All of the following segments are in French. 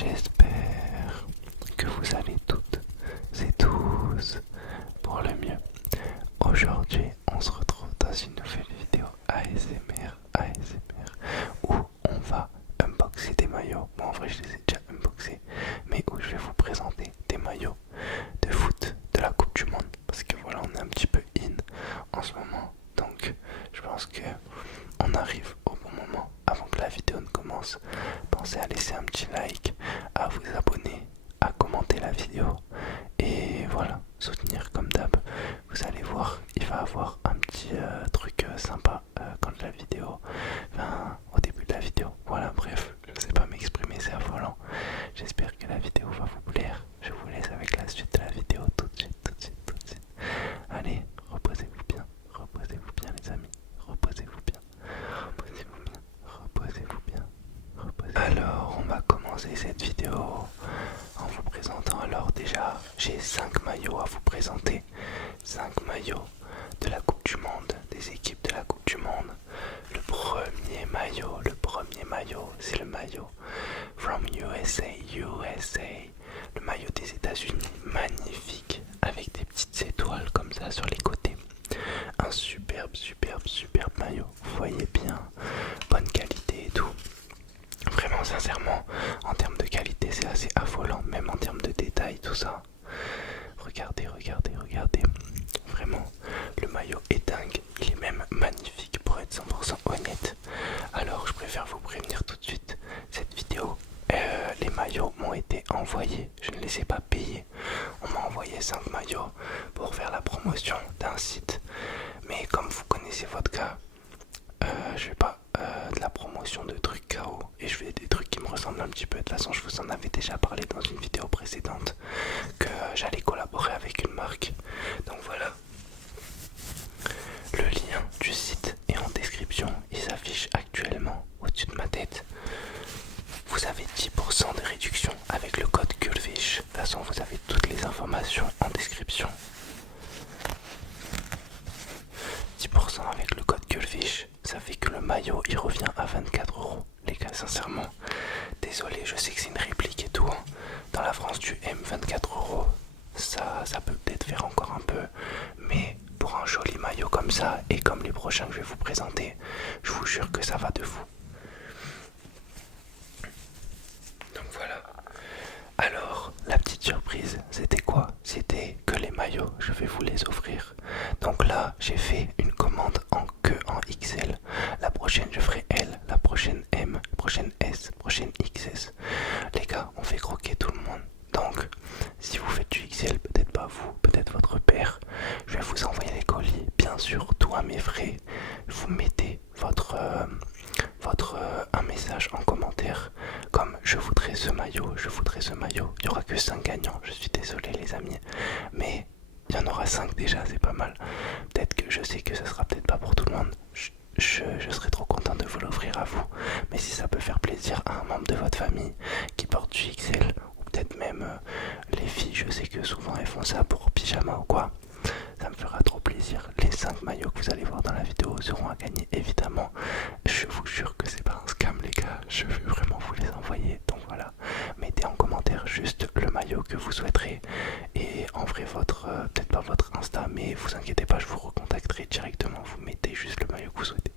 J'espère que vous allez toutes et tous pour le mieux. Aujourd'hui, on se retrouve dans une nouvelle vidéo ASMR où on va unboxer des maillots. Bon, en vrai, je les ai déjà unboxés, mais où je vais vous présenter des maillots de foot de la Coupe du Monde. Parce que voilà, on est un petit peu in en ce moment. Donc, je pense que on arrive au bon moment. Avant que la vidéo ne commence, pensez à laisser un petit like, à vous abonner, à commenter la vidéo et voilà, soutenir comme d'hab. Vous allez voir, il va avoir un petit truc sympa quand la vidéo, enfin au début de la vidéo. Voilà, bref, je sais pas m'exprimer, c'est affolant. J'espère que la vidéo va vous plaire. Je vous laisse avec la suite de la vidéo tout de suite, tout de suite, tout de suite. Allez, reposez-vous bien les amis, reposez-vous bien, reposez-vous bien, reposez-vous bien, reposez-vous. Alors, on va commencer cette vidéo en vous présentant. Alors déjà, j'ai 5 maillots à vous présenter. 5 maillots de la Coupe du Monde, des équipes de la Coupe du Monde. Le premier maillot, c'est le maillot From USA, le maillot des États-Unis, magnifique, avec des petites étoiles comme ça sur les côtés. Un superbe maillot, vous voyez bien, bonne qualité et tout. Vraiment, sincèrement, en termes de qualité, c'est assez affolant, même en termes de détails, tout ça. Regardez. Vraiment, le maillot est dingue, il est même magnifique pour être 100% honnête. Alors, je préfère vous prévenir tout de suite, cette vidéo, les maillots m'ont été envoyés, je ne les ai pas payés. On m'a envoyé 5 maillots pour faire la promotion d'un site. Mais comme vous connaissez votre cas, je fais pas de la promotion de trucs KO et je fais des trucs qui me ressemblent un petit peu. De toute façon, je vous en avais déjà parlé dans une vidéo précédente que j'allais collaborer avec une marque. Donc voilà, le lien du site est en description, il s'affiche actuellement au-dessus de ma tête. Vous avez 10% de réduction avec le code Gulfish. De toute façon, vous avez toutes les informations en description. 10% avec le code Gulfish, ça fait que le maillot il revient à 24€. Les gars, sincèrement, désolé, je sais que c'est une réplique et tout. Hein. Dans la France, tu aimes 24€, ça peut peut-être faire encore un peu, mais pour un joli maillot comme ça et comme les prochains que je vais vous présenter, je vous jure que ça va de fou. Donc voilà. Alors, la petite surprise, c'était quoi? C'était que les maillots, je vais vous les offrir. Donc là, j'ai fait une commande en XL. La prochaine, je ferai L, la prochaine M, la prochaine S, la prochaine XS. Les gars, on fait croquer tout le monde. Donc, si vous faites du XL, peut-être pas vous, peut-être votre père, je vais vous envoyer les colis. Bien sûr, tout à mes frais. Vous mettez un message en commentaire comme je voudrais ce maillot. Il n'y aura que 5 gagnants, je suis désolé les amis, mais il y en aura 5 déjà, c'est pas mal. Peut-être que je sais que ce sera peut-être pas pour tout le monde, je serais trop content de vous l'offrir à vous, mais si ça peut faire plaisir à un membre de votre famille qui porte du XL, ou peut-être même les filles, je sais que souvent elles font ça pour pyjama ou quoi, ça me fera trop plaisir. Les 5 maillots que vous allez voir dans la vidéo seront à gagner évidemment. Je vous jure que c'est pas un scam les gars, je veux vraiment vous les envoyer. Donc voilà, mettez en commentaire juste le maillot que vous souhaiterez. Et en vrai peut-être pas votre Insta, mais vous inquiétez pas, je vous recontacterai directement. Vous mettez juste le maillot que vous souhaitez.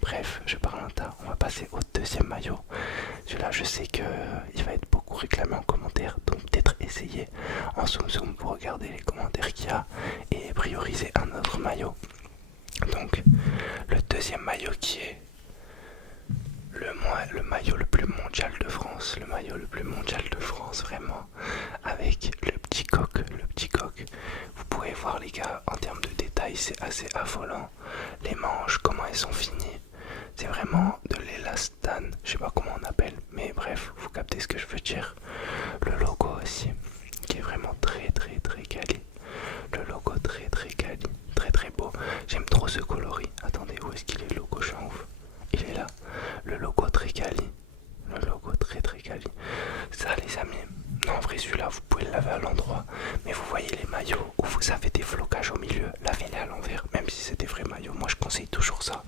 Bref, je parle un tas, on va passer au deuxième maillot. Celui-là je sais qu'il va être beaucoup réclamé en commentaire, donc peut-être essayer en zoom pour regarder les commentaires qu'il y a et prioriser un autre maillot. Donc le deuxième maillot qui est le maillot le plus mondial de France, vraiment, avec le petit coq. Vous pouvez voir les gars, en termes de détails c'est assez affolant. Les manches, comment elles sont finies, c'est vraiment de l'élastane, je sais pas comment on appelle, mais bref, vous captez ce que je veux dire. Le logo aussi, qui est vraiment très quali. Le logo très quali, très beau. J'aime trop ce coloris. Attendez, où est-ce qu'il est le logo? Je suis en ouf. Il est là. Le logo très quali. Le logo très quali. Ça les amis. Non, en vrai celui-là vous pouvez le laver à l'endroit. Mais vous voyez les maillots où vous avez des flocages au milieu, lavez-les à l'envers. Même si c'est des vrais maillots, moi je conseille toujours ça.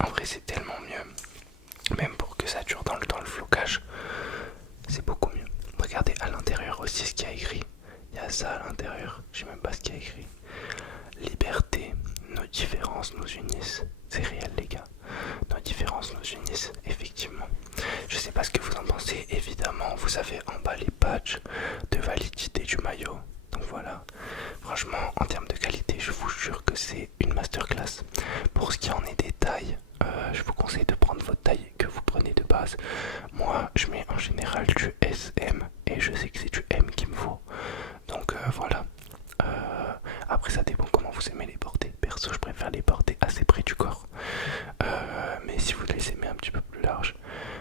En vrai c'est tellement mieux. Même pour que ça dure dans le temps le flocage, c'est beaucoup mieux. écrit. Il y a ça à l'intérieur, je sais même pas ce qu'il y a écrit. Liberté, nos différences nous unissent. C'est réel les gars, nos différences nous unissent, effectivement. Je sais pas ce que vous en pensez, évidemment, vous avez en bas les badges de validité du maillot. Donc voilà, franchement, en termes de qualité, je vous jure que c'est une masterclass. Pour ce qui en est des tailles, je vous conseille de prendre votre taille que vous prenez de base. Moi, je mets en général du SM et je sais que c'est du M qu'il me faut. Donc voilà. Après, ça dépend comment vous aimez les porter. Perso, je préfère les porter assez près du corps. Mais si vous les aimez un petit peu plus large,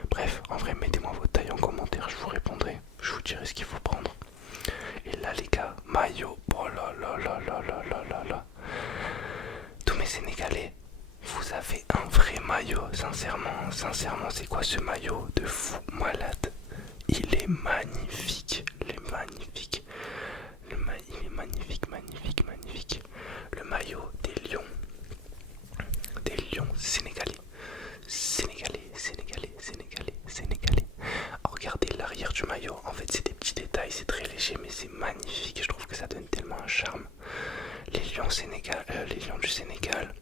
bref, en vrai, mettez-moi vos tailles en commentaire, je vous répondrai. Je vous dirai ce qu'il faut prendre. Et là, les gars, maillot. Oh là là là là là là là là. Tous mes Sénégalais, vous avez un vrai maillot. Sincèrement, c'est quoi ce maillot de fou malade? Il est magnifique. Il est magnifique. Il est magnifique, magnifique, magnifique. Le maillot des lions. Des lions sénégalais. Sénégalais, sénégalais, sénégalais, sénégalais. Alors, regardez l'arrière du maillot. En fait, c'est des petits détails, c'est très léger, mais c'est magnifique. Je trouve que ça donne tellement un charme. Les lions, les lions du Sénégal,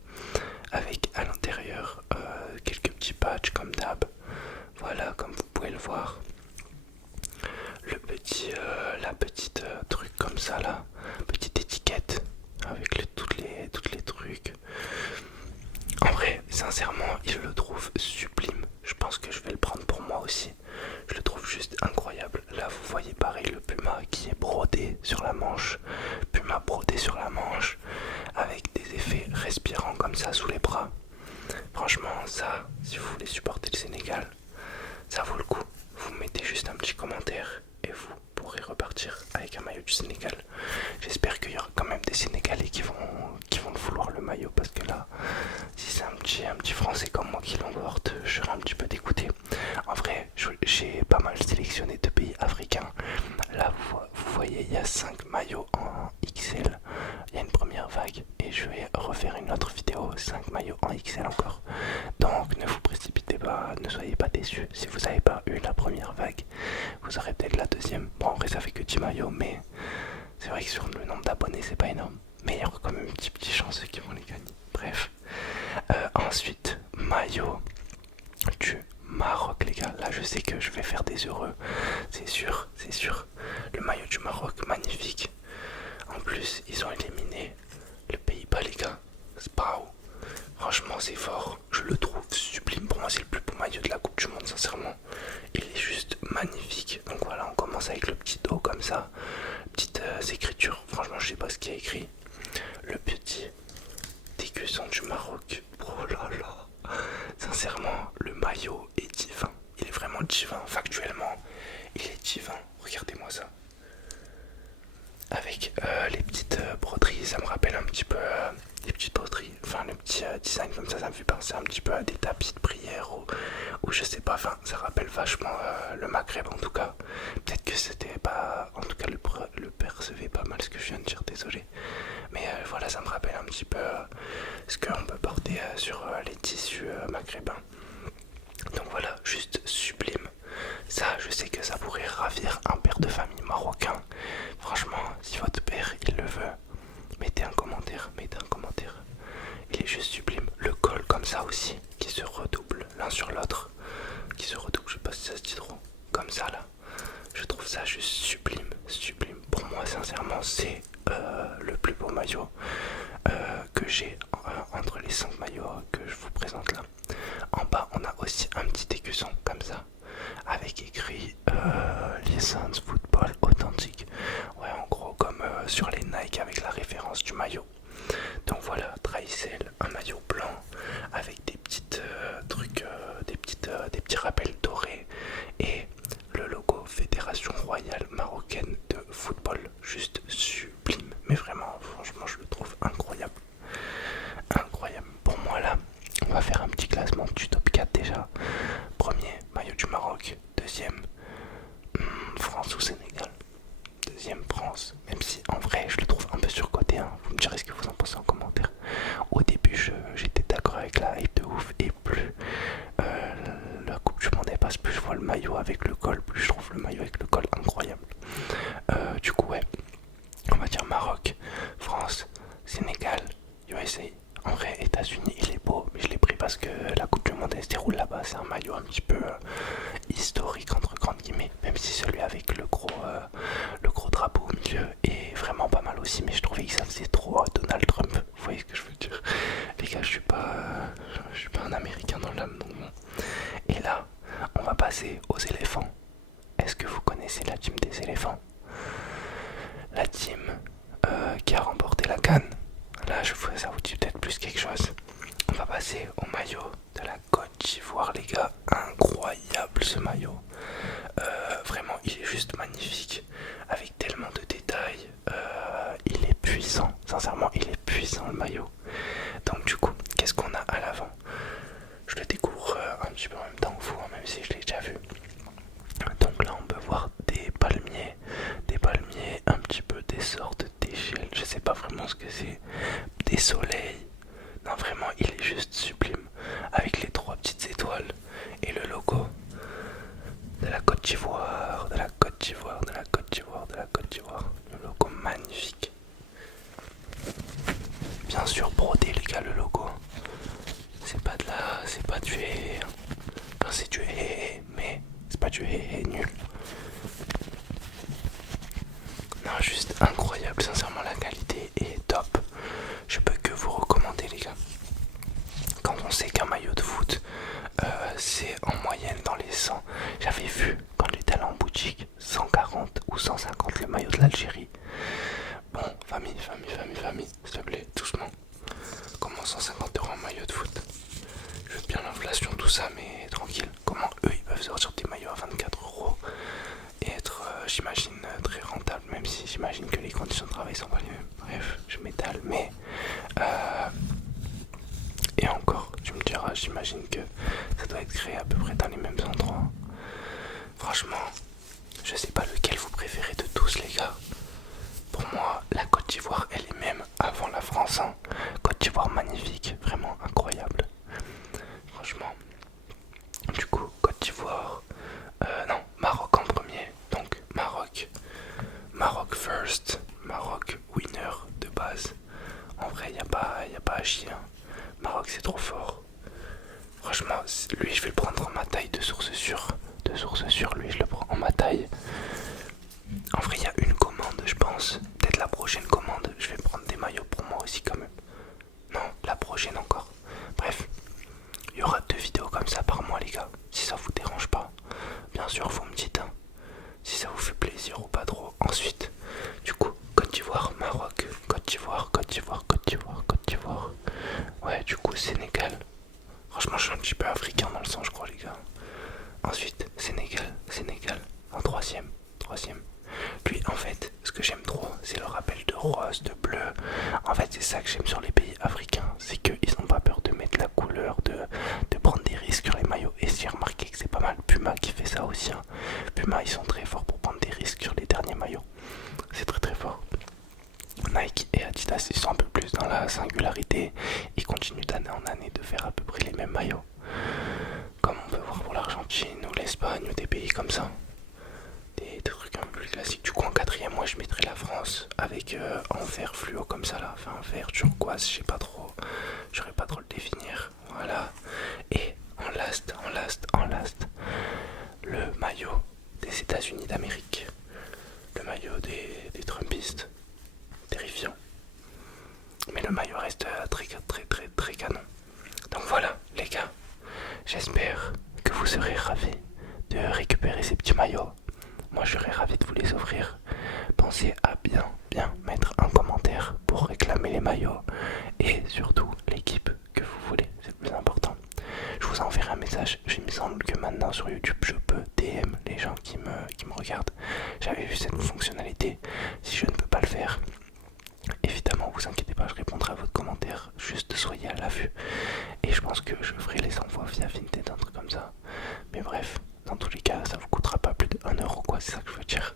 avec à l'intérieur quelques petits patchs comme d'hab. Voilà, comme vous pouvez le voir. Le petit, la petite truc comme ça là, petite étiquette avec toutes les trucs. En vrai, sincèrement, je le trouve sublime. Je pense que je vais le prendre pour moi aussi. Je le trouve juste incroyable. Là, vous voyez pareil le puma qui est brodé sur la manche. Puma brodé sur la manche avec des effets respirants comme ça sous les bras. Franchement, ça, si vous voulez supporter le Sénégal, ça vaut le coup. Vous mettez juste un petit commentaire et vous pourrez repartir avec un maillot du Sénégal. J'espère qu'il y aura quand même des Sénégalais qui vont vouloir le maillot, parce que là, si c'est un petit Français comme moi qui l'emporte, je serai un petit peu dégoûté. En vrai, j'ai pas mal sélectionné de pays africains. Là, vous voyez, il y a 5 maillots en XL. Il y a une première vague et je vais refaire une autre vidéo, 5 maillots en XL encore. Donc ne vous précipitez pas, ne soyez pas déçus. Si vous n'avez pas eu la première vague, vous aurez peut-être la deuxième. Bon, en vrai, ça fait que 10 maillots, mais c'est vrai que sur le nombre d'abonnés, c'est pas énorme. Mais il y aura quand même une petite chance qui vont les gagner. Bref. Ensuite, maillot du Maroc, les gars. Là, je sais que je vais faire des heureux. C'est sûr, c'est sûr. Le maillot du Maroc, magnifique. En plus, ils ont éliminé le Pays-Bas, les gars. C'est pas où. Franchement, c'est fort. Je le trouve sublime. Pour moi, c'est le plus beau maillot de la Coupe du Monde, sincèrement. Il est juste magnifique. Donc voilà, on commence avec le petit dos comme ça. Petites écritures. Franchement, je sais pas ce qu'il y a écrit. Le petit décussant du Maroc. Oh là là. Sincèrement, le maillot est divin. Il est vraiment divin. Factuellement, il est divin. Regardez-moi ça. Avec les petites broderies, ça me rappelle un petit peu les petites broderies, enfin le petit design comme ça me fait penser un petit peu à des tapis de prière ou je sais pas, enfin ça rappelle vachement le Maghreb en tout cas. Peut-être que c'était pas, en tout cas le percevait pas mal ce que je viens de dire, désolé. Mais voilà, ça me rappelle un petit peu ce qu'on peut porter sur les tissus maghrébins. Donc voilà, juste sublime. Ça, je sais que ça pourrait ravir un père de famille marocain. Franchement, si votre père, il le veut, mettez un commentaire, mettez un commentaire. Il est juste sublime. Le col comme ça aussi, qui se redouble l'un sur l'autre. Qui se redouble, je sais pas si ça se dit trop. Comme ça là. Je trouve ça juste sublime, sublime. Pour moi, sincèrement, c'est le plus beau maillot que j'ai entre les 5 maillots que je vous présente là. En bas, on a aussi un petit écusson comme ça, avec écrit licence football authentique. Ouais, en gros, comme sur les Nike avec la référence du maillot. Donc voilà, Tricel, un maillot blanc avec des petites trucs, des petits rappels dorés et le logo Fédération Royale Marocaine de Football. Juste sublime, mais vraiment, franchement, je le trouve incroyable. Incroyable. Pour moi là, on va faire un petit classement du top 4 déjà. Premier, maillot du Maroc. Deuxième, France ou Sénégal. Deuxième, France. Même si en vrai je le trouve un peu surcoté, hein. Vous me direz ce que vous en pensez en commentaire. Au début j'étais d'accord avec la hype de ouf, et plus la Coupe du Monde elle passe, plus je vois le maillot avec le col, plus je trouve le maillot avec le col incroyable. Du coup connaissez la team des éléphants. La team qui a remporté la CAN. Là, ça vous dit peut-être plus quelque chose. On va passer au maillot de la Côte d'Ivoire, les gars. Incroyable ce maillot. Vraiment, il est juste magnifique. Avec tellement de détails. Il est puissant. Sincèrement, il est puissant le maillot. Donc du coup, qu'est-ce qu'on a à l'avant? Je le découvre un petit peu en même temps que vous, hein, même si je l'ai déjà vu. Donc là, on peut voir des palmiers, un petit peu des sortes d'échelles. Je sais pas vraiment ce que c'est. Des soleils. Non, vraiment, il est juste sublime. Avec les 3 petites étoiles et le logo de la Côte d'Ivoire, de la Côte d'Ivoire, de la Côte d'Ivoire, de la Côte d'Ivoire. Le logo magnifique. Bien sûr brodé, les gars, le logo. C'est pas du hé. Enfin, c'est du hé, mais c'est pas du hé nul. Non, juste incroyable, sincèrement, la qualité est top. Je peux que vous recommander, les gars. Quand on sait qu'un maillot de foot, c'est en moyenne dans les 100. J'avais vu, quand j'étais allé en boutique, 140 ou 150 le maillot de l'Algérie. Bon, famille, s'il te plaît, doucement. Comment 150 € en maillot de foot? Je veux bien l'inflation, tout ça, mais tranquille. Comment eux, ils peuvent sortir des maillots à 24 € et être, j'imagine, très rentable, même si j'imagine que les conditions de travail sont pas les mêmes. Bref, je m'étale, mais... et encore, tu me diras, j'imagine que ça doit être créé à peu près dans les mêmes endroits. Franchement, je sais pas lequel vous préférez de tous, les gars. Pour moi, la Côte d'Ivoire, elle est même avant la France. Hein. Côte d'Ivoire magnifique, vraiment incroyable. Franchement. Du coup, Côte d'Ivoire. Non, Maroc en premier. Donc, Maroc first. Maroc winner de base. En vrai, y a pas à chier. Hein. Maroc, c'est trop fort. Franchement, lui, je vais le prendre en ma taille de source sûre. De source sûre, lui, je le prends en ma taille. En vrai, il y a une commande, je pense. Peut-être la prochaine commande, je vais prendre des maillots pour moi aussi quand même. Non, la prochaine encore. Bref, il y aura 2 vidéos comme ça par mois, les gars. Si ça vous dérange pas. Bien sûr, vous me dites, hein, si ça vous fait plaisir ou pas trop. Ensuite, du coup, Côte d'Ivoire, Maroc, Côte d'Ivoire, Côte d'Ivoire, Côte d'Ivoire, Côte d'Ivoire. Ouais, du coup, Sénégal. Franchement, je suis un petit peu africain dans le sang, je crois, les gars. Ensuite, Sénégal, en troisième. Lui, en fait, ce que j'aime trop, c'est le rappel de rose, de bleu. En fait, c'est ça que j'aime sur les pays africains. C'est qu'ils n'ont pas peur de mettre la couleur, de prendre des risques sur les maillots. Et j'ai remarqué que c'est pas mal Puma qui fait ça aussi. Hein. Puma, ils sont très forts pour prendre des risques sur les derniers maillots. C'est très très fort. Nike et Adidas, ils sont un peu plus dans la singularité. Ils continuent d'année en année de faire à peu près les mêmes maillots. Comme on peut voir pour l'Argentine ou l'Espagne ou des pays comme ça. Des trucs un peu plus classiques. Du coup, en quatrième, moi je mettrais la France avec en vert fluo comme ça là. Enfin, vert turquoise, je sais pas trop. J'aurais pas trop le définir. Voilà. Et en last, le maillot des États-Unis d'Amérique. Le maillot des Trumpistes. Terrifiant. Mais le maillot reste très canon. Donc voilà, les gars. J'espère que vous serez ravis de récupérer ces petits maillots. Moi je serais ravi de vous les offrir. Pensez à bien mettre un commentaire pour réclamer les maillots et surtout l'équipe que vous voulez, c'est le plus important. Je vous enverrai un message. Il me semble que maintenant sur YouTube je peux DM les gens qui me regardent. J'avais vu cette fonctionnalité. Si je ne peux pas le faire, évidemment vous inquiétez pas, je répondrai à votre commentaire. Juste soyez à l'affût. Et je pense que je ferai les envois via Vinted, un truc comme ça. Mais bref, dans tous les cas, ça vous coûtera pas plus de 1 € quoi, c'est ça que je veux dire.